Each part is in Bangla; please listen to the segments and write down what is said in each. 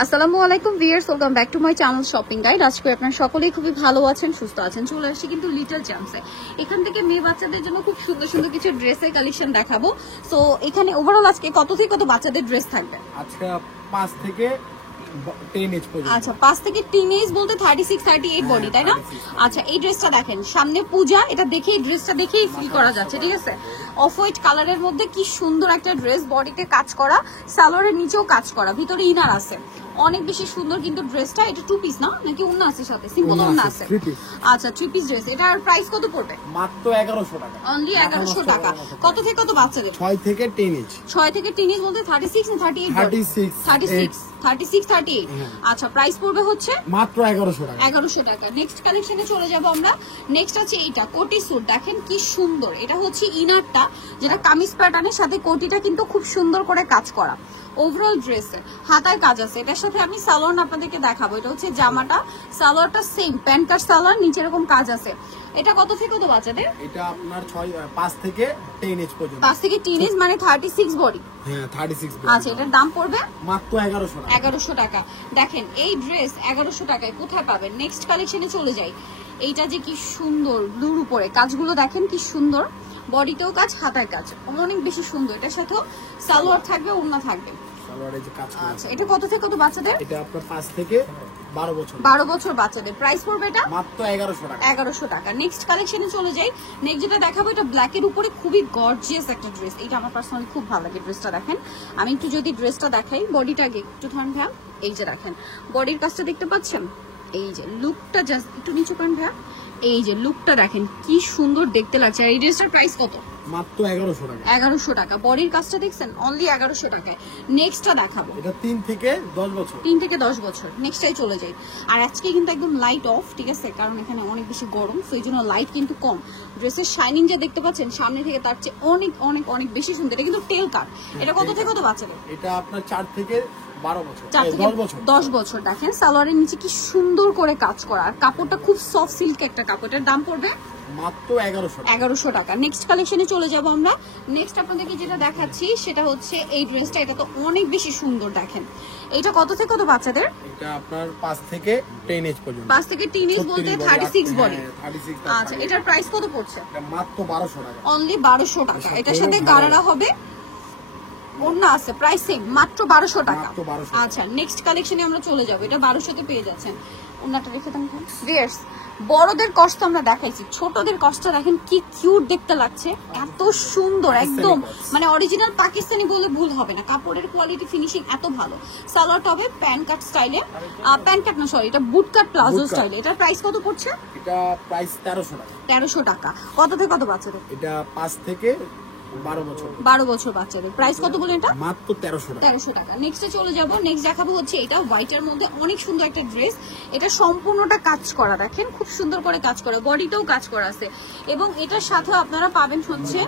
আসসালামু আলাইকুম viewers, welcome back to my channel shopping guide. আজকে আপনারা সকলেই খুবই ভালো আছেন, সুস্থ আছেন। চলে আসছি কিন্তু লিটল চ্যাম্পসে। এখান থেকে মেয়ে বাচ্চাদের জন্য খুব সুন্দর সুন্দর কিছু ড্রেসের কালেকশন দেখাবো। সো এখানে ওভারঅল আজকে কত থেকে কত বাচ্চাদের ড্রেস থাকবে? আজকে 5 থেকে 10 এজ পর্যন্ত। আচ্ছা, 5 থেকে 10 এজ বলতে 36 38 বডি, তাই না? আচ্ছা, এই ড্রেসটা দেখেন, সামনে পূজা, এটা দেখেই ড্রেসটা দেখেই ফিল করা যাচ্ছে, ঠিক আছে? অফ হোয়াইট কালারের মধ্যে কি সুন্দর একটা ড্রেস, বডিতে কাজ করা, সালোয়ারের নিচেও কাজ করা, ভিতরে ইনার আছে, অনেক বেশি সুন্দর কিন্তু ড্রেসটা। এটা 2 পিস না নাকি ওন্না আছে সাথে? সিম্পল ওন্না আছে। আচ্ছা, 3 পিস ড্রেস। এটার প্রাইস কত পড়বে? মাত্র 1100 টাকা। অনলি 1100 টাকা। কত থেকে কত বাচ্চাদের? 6 থেকে 10 এজ। 6 থেকে 10 এজ বলতে 36 না 38? 36 38। আচ্ছা, প্রাইস পড়বে হচ্ছে মাত্র 1100 টাকা। 1100 টাকা। নেক্সট কালেকশনে চলে যাব আমরা। নেক্সট আছে এইটা কোটি স্যুট, দেখেন কি সুন্দর। এটা হচ্ছে ইনারটা, যেটা কামিজ প্যাটার্নের সাথে কোটিটা কিন্তু খুব সুন্দর করে কাজ করা। ওভারঅল ড্রেসে হাতায় কাজ আছে। এটার সাথে আমি সালোয়ার আপনাদেরকে দেখাবো। এটা হচ্ছে জামাটা, সালোয়ারটা সেম প্যান্ট কাট সালোয়ার, নিচে এরকম কাজ আছে। এটা কত থেকে কত বাচ্চাদের? এটা আপনার 5 থেকে 10 এজ পর্যন্ত। 5 থেকে 10 এজ মানে 36 বডি। হ্যাঁ, 36 বডি। আচ্ছা, এটার দাম পড়বে মাত্র 1100 টাকা। 1100 টাকা। দেখেন এই ড্রেস 1100 টাকায় কোথায় পাবেন? নেক্সট কালেকশনে চলে যাই। এইটা যে কি সুন্দর, ব্লুর উপরে কাজগুলো দেখেন কি সুন্দর, বডিতেও কাজ, হাতায় কাজ, অনেক বেশি সুন্দর। এটার সাথে সালোয়ার থাকবে, ওড়না থাকবে। সালোয়ারে যে কাজ করা। আচ্ছা, এটা কত থেকে কত বাচ্চাদের? এটা আপনার 5 থেকে 12 বছর। 12 বছর বাচ্চাদের। প্রাইস পড়বে এটা মাত্র 1100 টাকা। 1100 টাকা। নেক্সট কালেকশনে চলে যাই। নেক্সট যেটা দেখাবো, এটা ব্ল্যাক এর উপরে খুবই গর্জিয়াস একটা ড্রেস। এটা আমার পার্সোনালি খুব ভালো লাগে ড্রেসটা। দেখেন, আমি একটু যদি ড্রেসটা দেখাই, বডিটা আগে একটু ধরেন ভাইয়া, এই যে দেখেন বডির কাজটা দেখতে পাচ্ছেন, এই যে লুকটা জাস্ট একটু নিচু করেন ভাইয়া, এই যে লুকটা দেখেন কি সুন্দর দেখতে লাগছে। আর এই ড্রেসটার প্রাইস কত? মাত্র 1100 টাকা। 1100 টাকা। বডির কাজটা দেখছেন, অনলি 1100 টাকায়। নেক্সটটা দেখাবো, এটা 3 থেকে 10 বছর। 3 থেকে 10 বছর। নেক্সটটাই চলে যাই। আর আজকে কিন্তু একদম লাইট অফ, ঠিক আছে, কারণ এখানে অনেক বেশি গরম, সো এই জন্য লাইট কিন্তু কম। ড্রেসের শাইনিং যা দেখতে পাচ্ছেন সামনে থেকে, তার চেয়ে অনেক অনেক অনেক বেশি সুন্দর। এটা কিন্তু টেল কাট। এটা কত থেকে কত বাচ্চাদের? এটা আপনার 4 থেকে 12 বছর। 4 থেকে 10 বছর। দেখেন সালোয়ারের নিচে কি সুন্দর করে কাজ করা, আর কাপড়টা খুব সফট সিল্ক একটা কাপড়। এটার দাম পড়বে মাত্র 1100 টাকা। নেক্সট কালেকশনে চলে যাব আমরা। নেক্সট আপনাদেরকে যেটা দেখাচ্ছি সেটা হচ্ছে এই ড্রেসটা। এটা তো অনেক বেশি সুন্দর। দেখেন এটা কত থেকে কত বাচ্চাদের? এটা আপনার 5 থেকে 10 এজ পর্যন্ত। 5 থেকে 10 এজ বলতে 36 বডি। 36। আচ্ছা, এটার প্রাইস কত পড়ছে? এটা মাত্র 1200 টাকা। অনলি 1200 টাকা। এটার সাথে গারারা হবে, ওড়না আছে, প্রাইস সেম, মাত্র 1200 টাকা। আচ্ছা, নেক্সট কালেকশনে আমরা চলে যাব। এটা 1200 তে পেয়ে যাচ্ছেন। ওড়নাটা রেখে দেন ভিউয়ার্স। বড়দের কষ্ট আমরা দেখাইছি, ছোটদের কষ্ট দেখেন কি কিউট দেখতে লাগছে, এত সুন্দর, একদম মানে অরিজিনাল পাকিস্তানি বলে ভুল হবে না। কাপড়ের কোয়ালিটি, ফিনিশিং এত ভালো। সালোয়ারটা হবে প্যান্ট কাট স্টাইলে, প্যান্ট কাট না সরি, এটা বুট কাট প্লাজো স্টাইলে। এটার প্রাইস কত পড়ছে? এটা প্রাইস 1300 টাকা। 1300 টাকা। কত থেকে কত বাচ্চাদের? এটা 5 থেকে 12 বছর। 12 বছর বাচ্চাদের। প্রাইস কত বলেন এটা? মাত্র 1300 টাকা। 1300 টাকা। নেক্সটে চলে যাব। নেক্সট দেখাবো হচ্ছে এটা হোয়াইটের মধ্যে অনেক সুন্দর একটা ড্রেস। এটা সম্পূর্ণটা কাজ করা, দেখেন খুব সুন্দর করে কাজ করা, বডিতেও কাজ করা আছে, এবং এটার সাথে আপনারা পাবেন হচ্ছে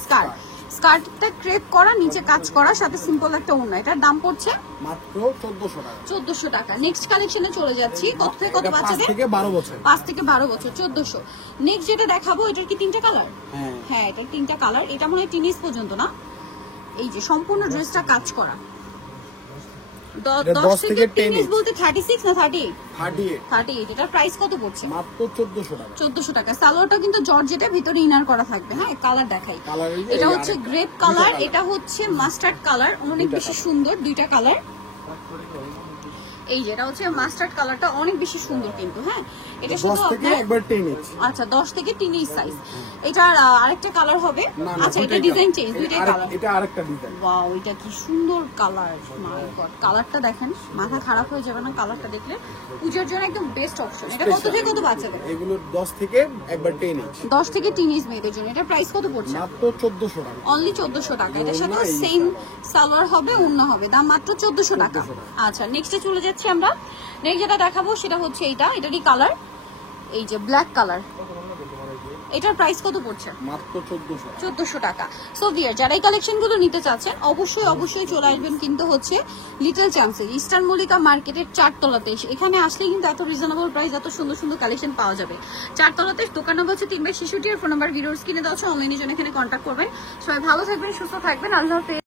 স্কার্ট। স্কার্টটা ক্রেপ করা, নিচে কাজ করা, সাথে সিম্পল একটা ওড়না। এটার দাম পড়ছে মাত্র 1400 টাকা। 1400 টাকা। নেক্সট কালেকশনে চলে যাচ্ছি। কত থেকে কত বাচ্চাদের? 5 থেকে 12 বছর। 5 থেকে 12 বছর, 1400। নেক্সট যেটা দেখাবো, এটার কি 3টা কালার? হ্যাঁ, এটার 3টা কালার। এটা মনে হয় টিনেজ পর্যন্ত না? এই যে সম্পূর্ণ ড্রেসটা কাজ করা। 10 থেকে 10 এজ বলতে 36 না 38? 38। এটার প্রাইস কত পড়ছে? মাত্র 1400 টাকা। 1400 টাকা। সালোয়ারটা কিন্তু জর্জেটের, ভিতরে ইনার করা থাকবে। হ্যাঁ, কালার দেখাই। এটা হচ্ছে গ্রেপ কালার, এটা হচ্ছে মাস্টার্ড কালার, অনেক বেশি সুন্দর। 2টা কালার। এই যে এটা হচ্ছে মাস্টার্ড কালারটা, অনেক বেশি সুন্দর কিন্তু। হ্যাঁ, এটা শুধু 10 থেকে একবার 10 এজ। আচ্ছা, 10 থেকে 10 এজ সাইজ। এটার আরেকটা কালার হবে। আচ্ছা, এটা ডিজাইন চেঞ্জ, দুইটাই কালার। এটা আরেকটা ডিজাইন। ওয়াও, এটা কি সুন্দর কালার, মাই গড। কালারটা দেখেন, মাথা খারাপ হয়ে যাবে না কালারটা দেখলে। পূজার জন্য একদম বেস্ট অপশন। এটা কত থেকে কত বাচ্চাদের? এগুলো 10 থেকে একবার 10 এজ। 10 থেকে 10 এজ মেয়েদের জন্য। এটা প্রাইস কত পড়ছে? মাত্র 1400 টাকা। অনলি 1400 টাকা। এটার সাথে সেম সালোয়ার হবে, ওড়না হবে, দাম মাত্র 1400 টাকা। আচ্ছা, নেক্সটে চলে যাচ্ছি আমরা। নেক্সট যেটা দেখাবো সেটা হচ্ছে এইটা। এটারই কালার, এই যে ব্ল্যাক কালার। এটার প্রাইস কত পড়ছে? মাত্র 1400 টাকা। সো ভিউয়ার, যারা এই কালেকশনগুলো নিতে চাচ্ছেন অবশ্যই চলে আসবেন কিন্তু হচ্ছে লিটল চ্যাম্পসে, ইস্টার্ন মল্লিকা মার্কেটের 4 তলাতে। এখানে আসলে কিন্তু এত রিজনেবল প্রাইস, এত সুন্দর সুন্দর কালেকশন পাওয়া যাবে। 4 তলাতে। দোকান নম্বর হচ্ছে 3/66, ফোন নাম্বার ভিডিওর স্ক্রিনে দেওয়া আছে। অনলাইনের জন্য এখানে কন্ট্যাক্ট করবেন। সবাই ভালো থাকবেন, সুস্থ থাকবেন। আল্লাহ হাফেজ।